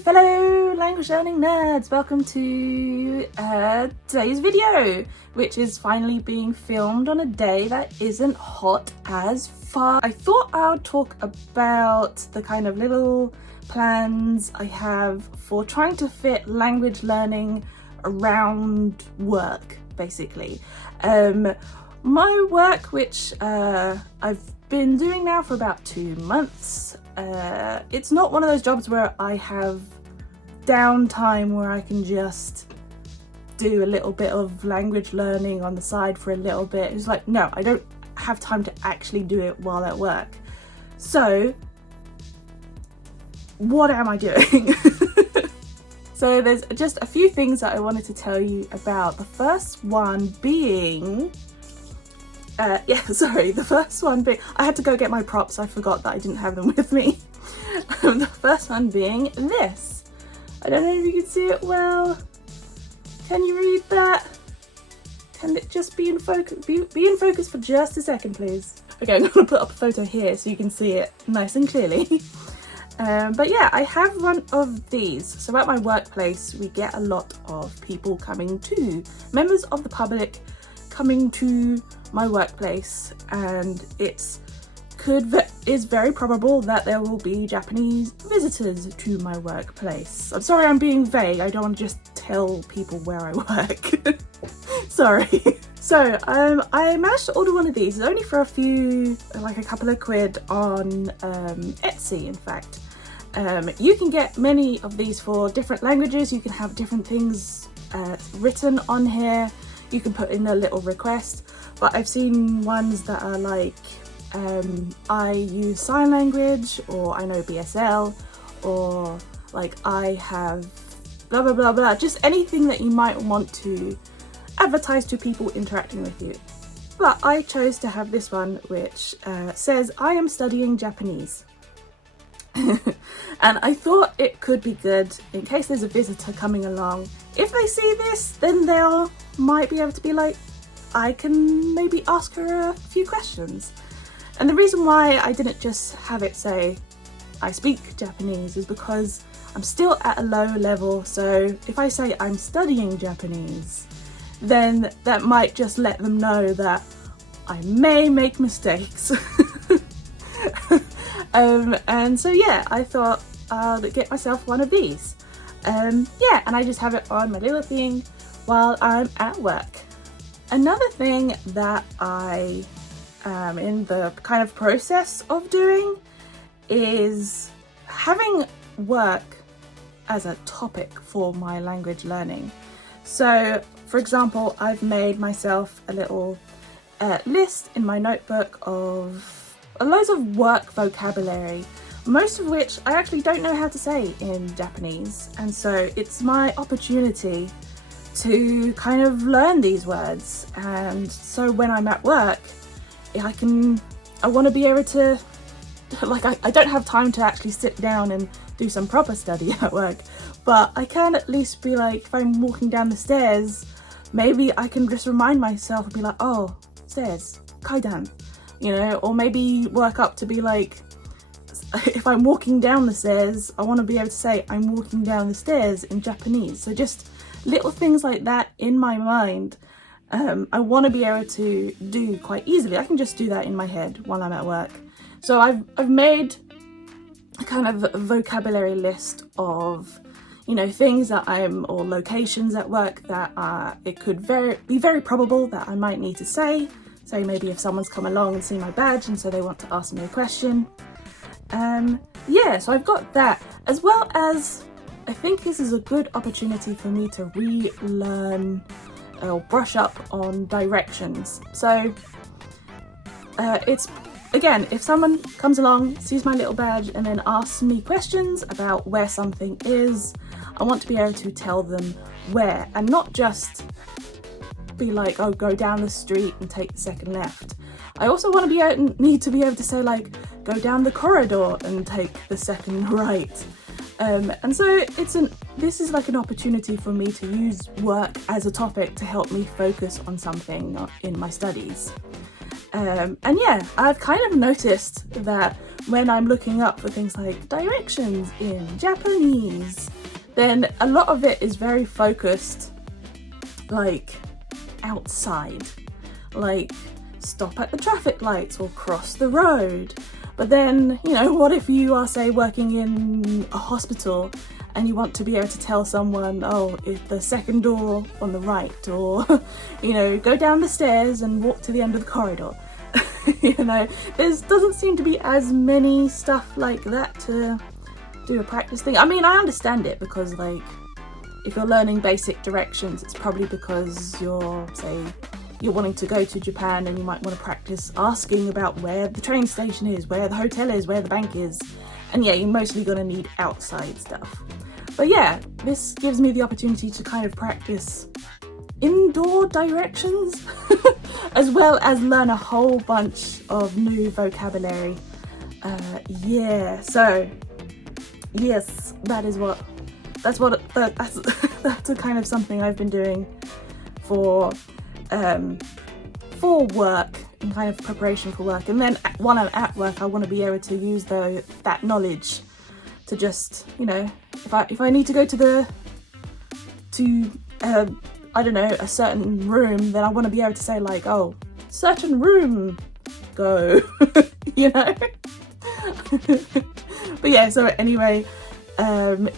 fellow language learning nerds, welcome to today's video, which is finally being filmed on a day that isn't hot as fuck. I thought I would talk about the kind of little plans I have for trying to fit language learning around work, basically. My work, which I've been doing now for about 2 months, it's not one of those jobs where I have downtime where I can just do a little bit of language learning on the side for a little bit. It's like, no, I don't have time to actually do it while at work. So what am I doing? So there's just a few things that I wanted to tell you about. The first one being the first one being, I had to go get my props, I forgot that I didn't have them with me. The first one being this. I don't know if you can see it well. Can you read that? Can it just be in focus? Be in focus for just a second, please. Okay, I'm gonna put up a photo here so you can see it nice and clearly. But yeah, I have one of these. So at my workplace, we get a lot of people members of the public coming to my workplace, and is very probable that there will be Japanese visitors to my workplace. I'm sorry I'm being vague, I don't want to just tell people where I work. Sorry. So I managed to order one of these. It's only for a couple of quid on Etsy, in fact. You can get many of these for different languages. You can have different things written on here. You can put in a little request, but I've seen ones that are like, I use sign language, or I know BSL, or like I have blah blah blah blah, just anything that you might want to advertise to people interacting with you. But I chose to have this one, which says, I am studying Japanese. And I thought it could be good in case there's a visitor coming along. If they see this, then they might be able to be like, I can maybe ask her a few questions. And the reason why I didn't just have it say, I speak Japanese, is because I'm still at a low level. So if I say I'm studying Japanese, then that might just let them know that I may make mistakes. And so yeah, I thought I'll get myself one of these. And I just have it on my little thing while I'm at work. Another thing that I am in the kind of process of doing is having work as a topic for my language learning. So for example, I've made myself a little list in my notebook of loads of work vocabulary, most of which I actually don't know how to say in Japanese, and so it's my opportunity to kind of learn these words. And so when I'm at work, I want to be able to, like, I don't have time to actually sit down and do some proper study at work, but I can at least be like, if I'm walking down the stairs, maybe I can just remind myself and be like, oh, stairs, kaidan, you know, or maybe work up to be like, if I'm walking down the stairs, I want to be able to say I'm walking down the stairs in Japanese. So just little things like that in my mind, I want to be able to do quite easily. I can just do that in my head while I'm at work. So I've made a kind of vocabulary list of, you know, things that or locations at work that it could be very probable that I might need to say. So maybe if someone's come along and seen my badge and so they want to ask me a question. So I've got that, as well as I think this is a good opportunity for me to relearn or brush up on directions. So it's, again, if someone comes along, sees my little badge and then asks me questions about where something is, I want to be able to tell them where, and not just be like, oh, go down the street and take the second left. I also want to need to be able to say, like, go down the corridor and take the second right. And so this is like an opportunity for me to use work as a topic to help me focus on something in my studies. And yeah, I've kind of noticed that when I'm looking up for things like directions in Japanese, then a lot of it is very focused like outside, like stop at the traffic lights or cross the road. But then, you know, what if you are, say, working in a hospital and you want to be able to tell someone, oh, it's the second door on the right, or, you know, go down the stairs and walk to the end of the corridor. You know, there doesn't seem to be as many stuff like that to do a practice thing. I mean, I understand it because, like, if you're learning basic directions, it's probably because you're, say, you're wanting to go to Japan and you might want to practice asking about where the train station is, where the hotel is, where the bank is. And yeah, you're mostly going to need outside stuff. But yeah, this gives me the opportunity to kind of practice indoor directions as well as learn a whole bunch of new vocabulary. So yes, that's a kind of something I've been doing for work, in kind of preparation for work. And then when I'm at work, I want to be able to use that knowledge to just, you know, if I need to go to I don't know, a certain room, then I want to be able to say like, oh, certain room, go, you know. But yeah, so anyway,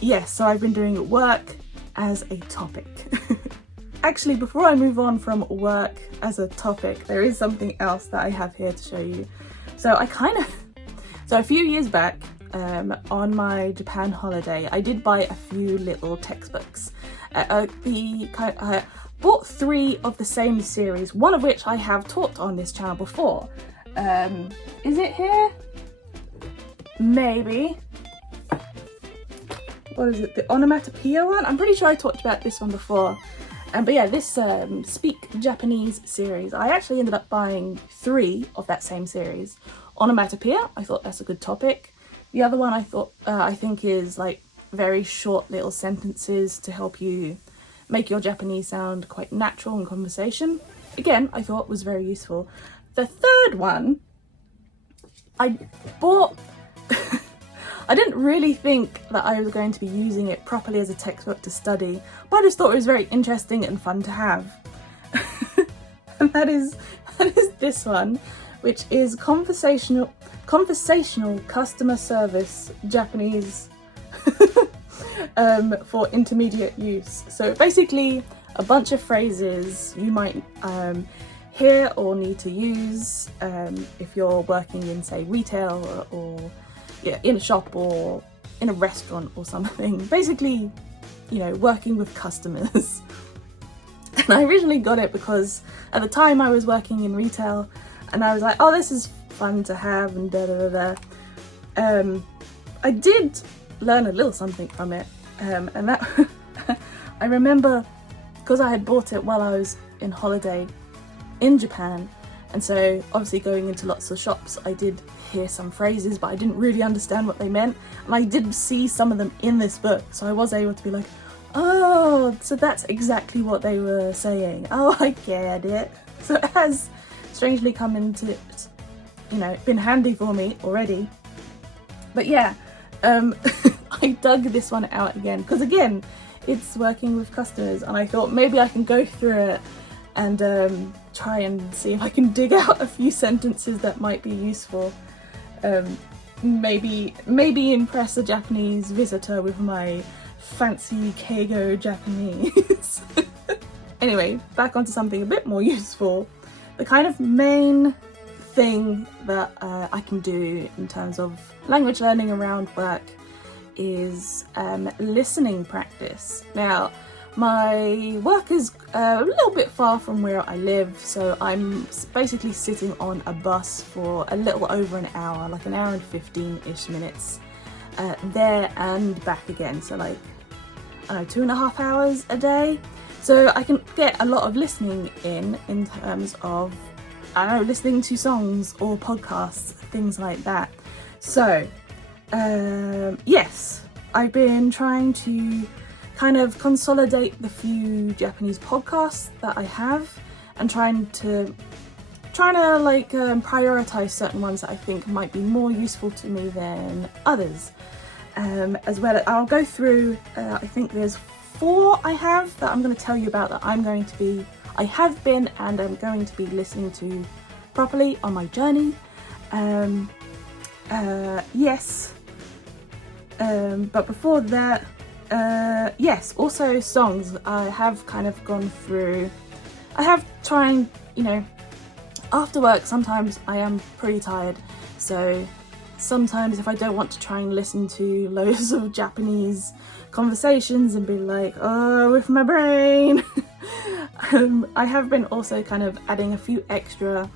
yes, so I've been doing work as a topic. Actually, before I move on from work as a topic, there is something else that I have here to show you. So a few years back, on my Japan holiday, I did buy a few little textbooks. I bought 3 of the same series, one of which I have taught on this channel before. Is it here? Maybe. What is it? The onomatopoeia one? I'm pretty sure I talked about this one before. But yeah, this Speak Japanese series, I actually ended up buying 3 of that same series. Onomatopoeia, I thought that's a good topic. The other one I think is like very short little sentences to help you make your Japanese sound quite natural in conversation. Again, I thought was very useful. The third one, I bought... I didn't really think that I was going to be using it properly as a textbook to study, but I just thought it was very interesting and fun to have. And that is this one, which is conversational customer service Japanese for intermediate use. So basically a bunch of phrases you might hear or need to use if you're working in, say, retail or in a shop or in a restaurant or something. Basically, you know, working with customers. And I originally got it because at the time I was working in retail and I was like, oh, this is fun to have and I did learn a little something from it, and that I remember because I had bought it while I was in holiday in Japan, and so obviously going into lots of shops I did hear some phrases, but I didn't really understand what they meant, and I did see some of them in this book, so I was able to be like, oh, so that's exactly what they were saying. Oh, I get it. So it has strangely come into, you know, been handy for me already. But yeah, I dug this one out again because again, it's working with customers, and I thought maybe I can go through it and try and see if I can dig out a few sentences that might be useful. Maybe impress a Japanese visitor with my fancy Keigo Japanese. Anyway, back onto something a bit more useful. The kind of main thing that I can do in terms of language learning around work is listening practice. Now, my work is a little bit far from where I live, so I'm basically sitting on a bus for a little over an hour, like an hour and 15-ish minutes, there and back again. So like, I don't know, 2.5 hours a day. So I can get a lot of listening in terms of, I don't know, listening to songs or podcasts, things like that. So, yes, I've been trying to kind of consolidate the few Japanese podcasts that I have and trying trying to like prioritize certain ones that I think might be more useful to me than others. As well, I'll go through, I think there's 4 I have that I'm going to tell you about that I have been and I'm going to be listening to properly on my journey. Yes. But before that, yes, also songs. I have kind of gone through, I have tried, you know, after work sometimes I am pretty tired, so sometimes if I don't want to try and listen to loads of Japanese conversations and be like, oh, with my brain, I have been also kind of adding a few extra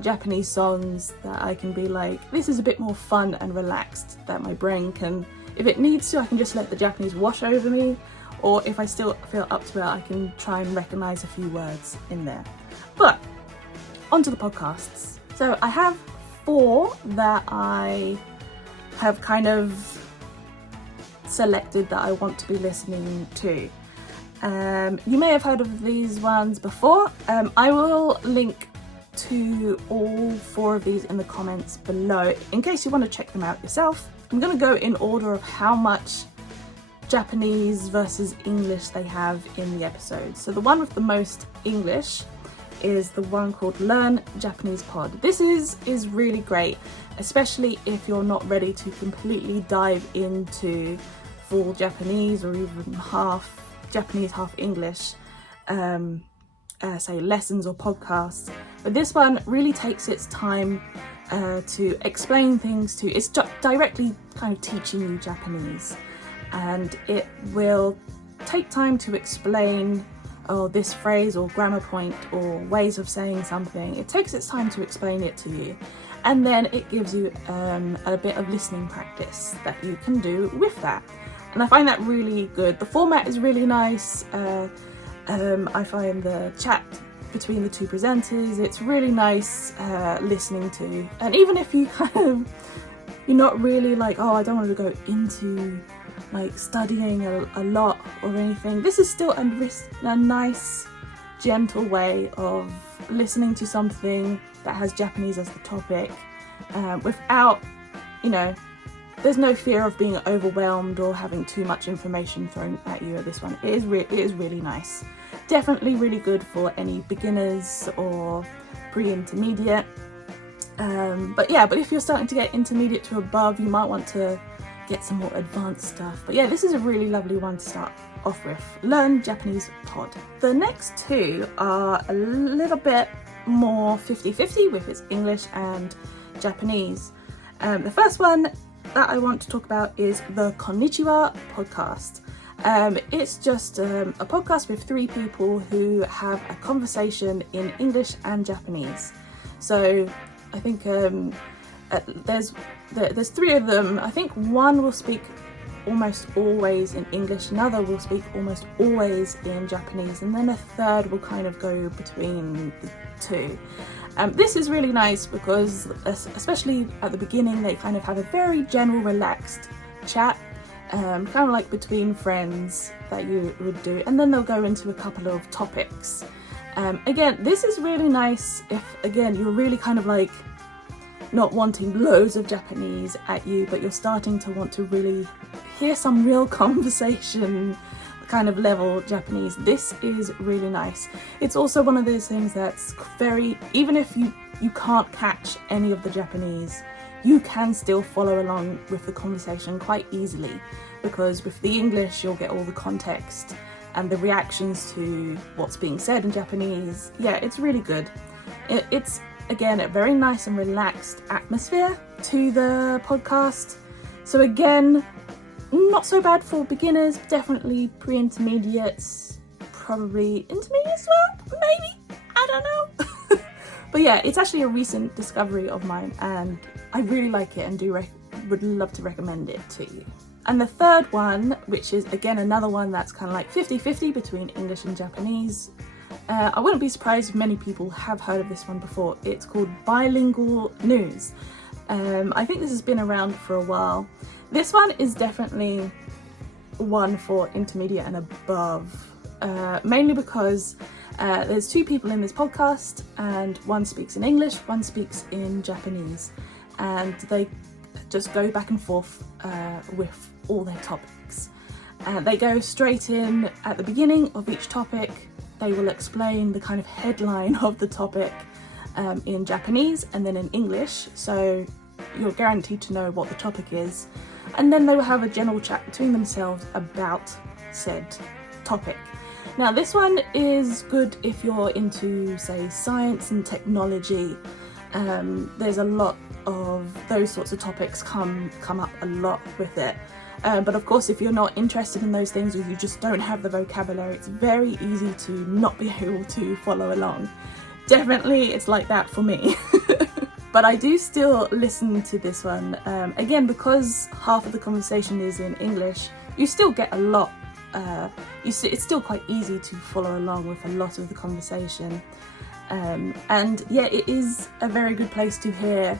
Japanese songs that I can be like, this is a bit more fun and relaxed, that my brain can, if it needs to, I can just let the Japanese wash over me, or if I still feel up to it, I can try and recognize a few words in there. But onto the podcasts. So I have 4 that I have kind of selected that I want to be listening to. You may have heard of these ones before. I will link to all 4 of these in the comments below in case you want to check them out yourself. I'm going to go in order of how much Japanese versus English they have in the episode. So the one with the most English is the one called Learn Japanese Pod. This is really great, especially if you're not ready to completely dive into full Japanese or even half Japanese, half English, say lessons or podcasts. But this one really takes its time to explain things to, it's directly kind of teaching you Japanese, and it will take time to explain this phrase or grammar point or ways of saying something. It takes its time to explain it to you, and then it gives you a bit of listening practice that you can do with that, and I find that really good. The format is really nice. I find the chat between the 2 presenters, it's really nice listening to, and even if you kind of, you're not really like, oh, I don't want to go into like studying a lot or anything, this is still a nice gentle way of listening to something that has Japanese as the topic, without, you know, there's no fear of being overwhelmed or having too much information thrown at you at this one. It is really nice. Definitely really good for any beginners or pre-intermediate. But if you're starting to get intermediate to above, you might want to get some more advanced stuff. But yeah, this is a really lovely one to start off with. Learn Japanese Pod. The next 2 are a little bit more 50-50 with its English and Japanese. The first one that I want to talk about is the Konnichiwa podcast. It's just a podcast with 3 people who have a conversation in English and Japanese. So I think there's 3 of them. I think one will speak almost always in English, another will speak almost always in Japanese, and then a third will kind of go between the 2. This is really nice because, especially at the beginning, they kind of have a very general, relaxed chat, kind of like between friends that you would do, and then they'll go into a couple of topics. Again, this is really nice if, again, you're really kind of like not wanting loads of Japanese at you, but you're starting to want to really hear some real conversation kind of level Japanese. This is really nice. It's also one of those things that's very, even if you can't catch any of the Japanese, you can still follow along with the conversation quite easily, because with the English you'll get all the context and the reactions to what's being said in Japanese. Yeah, it's really good. It's again a very nice and relaxed atmosphere to the podcast. So again, not so bad for beginners, definitely pre-intermediates, probably intermediates as well, maybe, I don't know. But yeah, it's actually a recent discovery of mine and I really like it and would love to recommend it to you. And the third one, which is again another one that's kind of like 50-50 between English and Japanese. I wouldn't be surprised if many people have heard of this one before. It's called Bilingual News. I think this has been around for a while. This one is definitely one for intermediate and above, mainly because There's 2 people in this podcast, and one speaks in English, one speaks in Japanese, and they just go back and forth with all their topics. They go straight in at the beginning of each topic. They will explain the kind of headline of the topic in Japanese and then in English, so you're guaranteed to know what the topic is, and then they will have a general chat between themselves about said topic. Now this one is good if you're into, say, science and technology. There's a lot of those sorts of topics come up a lot with it. But of course, if you're not interested in those things, or you just don't have the vocabulary, it's very easy to not be able to follow along. Definitely it's like that for me. But I do still listen to this one. Again, because half of the conversation is in English, you still get a lot. It's still quite easy to follow along with a lot of the conversation. And yeah, it is a very good place to hear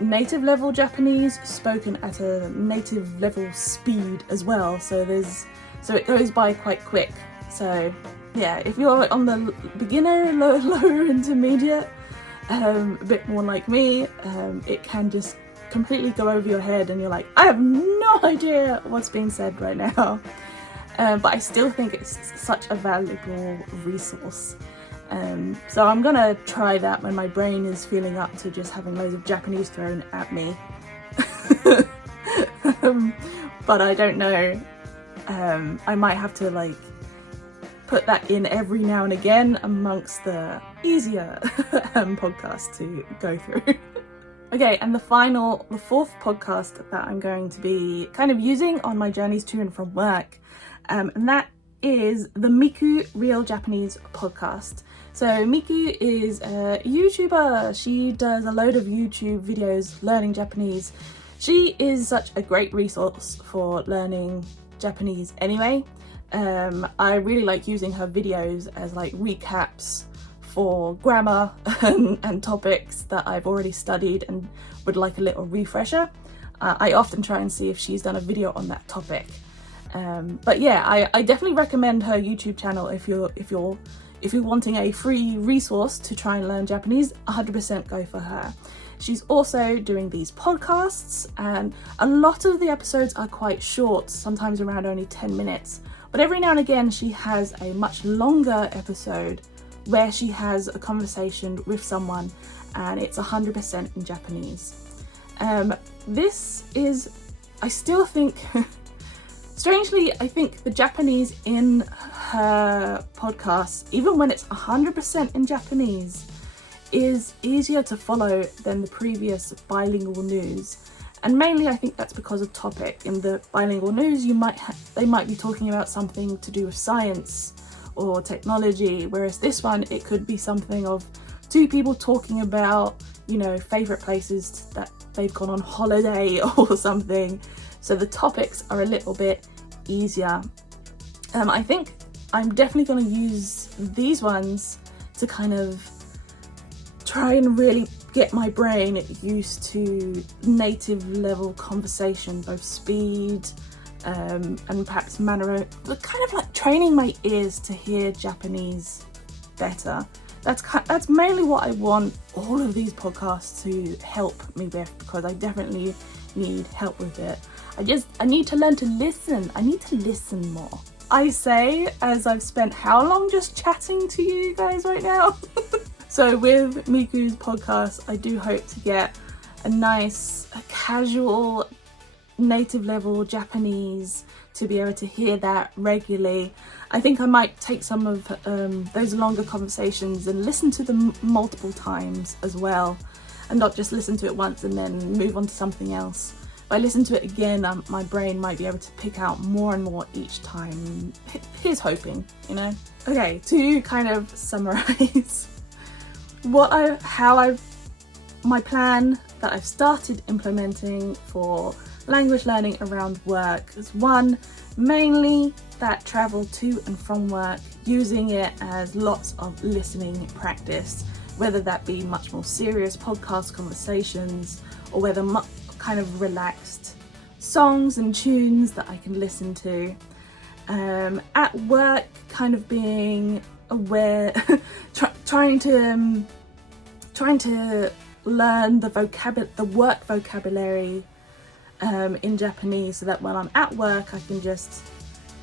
native level Japanese spoken at a native level speed as well. So it goes by quite quick. So yeah, if you're on the beginner, lower intermediate, a bit more like me, it can just completely go over your head and you're like, I have no idea what's being said right now. But I still think it's such a valuable resource. So I'm gonna try that when my brain is feeling up to just having loads of Japanese thrown at me. But I don't know, I might have to like put that in every now and again amongst the easier podcasts to go through. Okay, and the 4th podcast that I'm going to be kind of using on my journeys to and from work, and that is the Miku Real Japanese podcast. So Miku is a YouTuber. She does a load of YouTube videos learning Japanese. She is such a great resource for learning Japanese anyway. I really like using her videos as like recaps for grammar and topics that I've already studied and would like a little refresher. I often try and see if she's done a video on that topic. But yeah, I definitely recommend her YouTube channel if you're wanting a free resource to try and learn Japanese. 100% go for her. She's also doing these podcasts, and a lot of the episodes are quite short, sometimes around only 10 minutes. But every now and again she has a much longer episode where she has a conversation with someone, and it's 100% in Japanese. This is, I still think, strangely, I think the Japanese in her podcast, even when it's 100% in Japanese, is easier to follow than the previous bilingual news. And mainly I think that's because of topic. In the bilingual news, they might be talking about something to do with science or technology, whereas this one, it could be something of 2 people talking about, you know, favourite places that they've gone on holiday or something. So the topics are a little bit easier. I think I'm definitely going to use these ones to kind of try and really get my brain used to native level conversation, both speed and perhaps manner, but kind of like training my ears to hear Japanese better. That's mainly what I want all of these podcasts to help me with, because I definitely need help with it. I need to learn to listen. I need to listen more. I say as I've spent how long just chatting to you guys right now? So with Miku's podcast, I do hope to get a nice, casual, native level Japanese to be able to hear that regularly. I think I might take some of those longer conversations and listen to them multiple times as well, and not just listen to it once and then move on to something else. If I listen to it again, my brain might be able to pick out more and more each time. Here's hoping, you know? Okay, to kind of summarize my plan that I've started implementing for language learning around work is 1, mainly that travel to and from work, using it as lots of listening practice, whether that be much more serious podcast conversations or whether kind of relaxed songs and tunes that I can listen to. At work, kind of being where trying to learn the work vocabulary in Japanese, so that when I'm at work I can just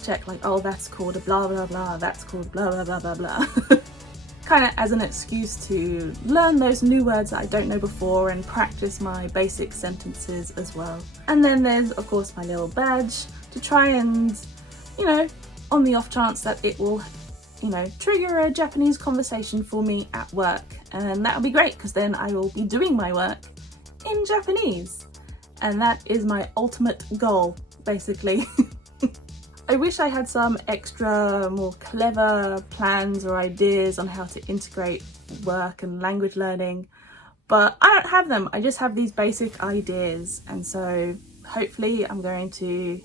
check like, oh, that's called a blah blah blah, that's called blah blah blah blah blah. Kind of as an excuse to learn those new words that I don't know before and practice my basic sentences as well. And then there's of course my little badge to try and, you know, on the off chance that it will, you know, trigger a Japanese conversation for me at work. And that'll be great because then I will be doing my work in Japanese. And that is my ultimate goal, basically. I wish I had some extra, more clever plans or ideas on how to integrate work and language learning, but I don't have them. I just have these basic ideas, and so hopefully I'm going to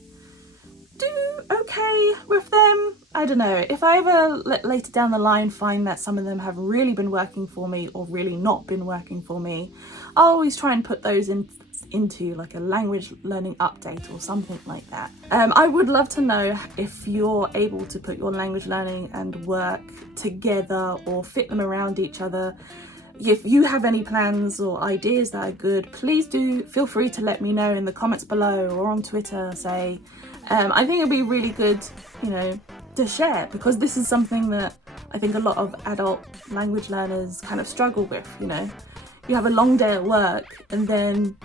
do okay with them. I don't know, if I ever later down the line find that some of them have really been working for me or really not been working for me, I'll always try and put those into like a language learning update or something like that. I would love to know if you're able to put your language learning and work together or fit them around each other. If you have any plans or ideas that are good, please do feel free to let me know in the comments below or on Twitter, say. I think it'd be really good, you know, to share, because this is something that I think a lot of adult language learners kind of struggle with, you know. You have a long day at work and then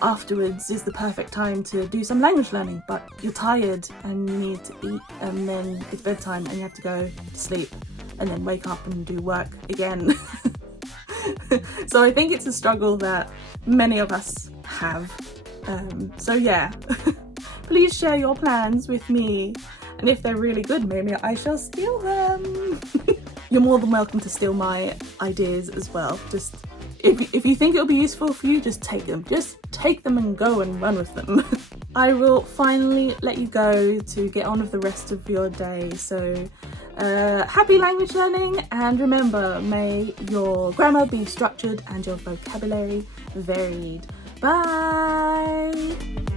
afterwards is the perfect time to do some language learning, but you're tired and you need to eat, and then it's bedtime and you have to go to sleep and then wake up and do work again. So I think it's a struggle that many of us have. So yeah, please share your plans with me, and if they're really good, maybe I shall steal them. You're more than welcome to steal my ideas as well. Just if you think it'll be useful for you, just take them. Just take them and go and run with them. I will finally let you go to get on with the rest of your day. So happy language learning, and remember, may your grammar be structured and your vocabulary varied. Bye!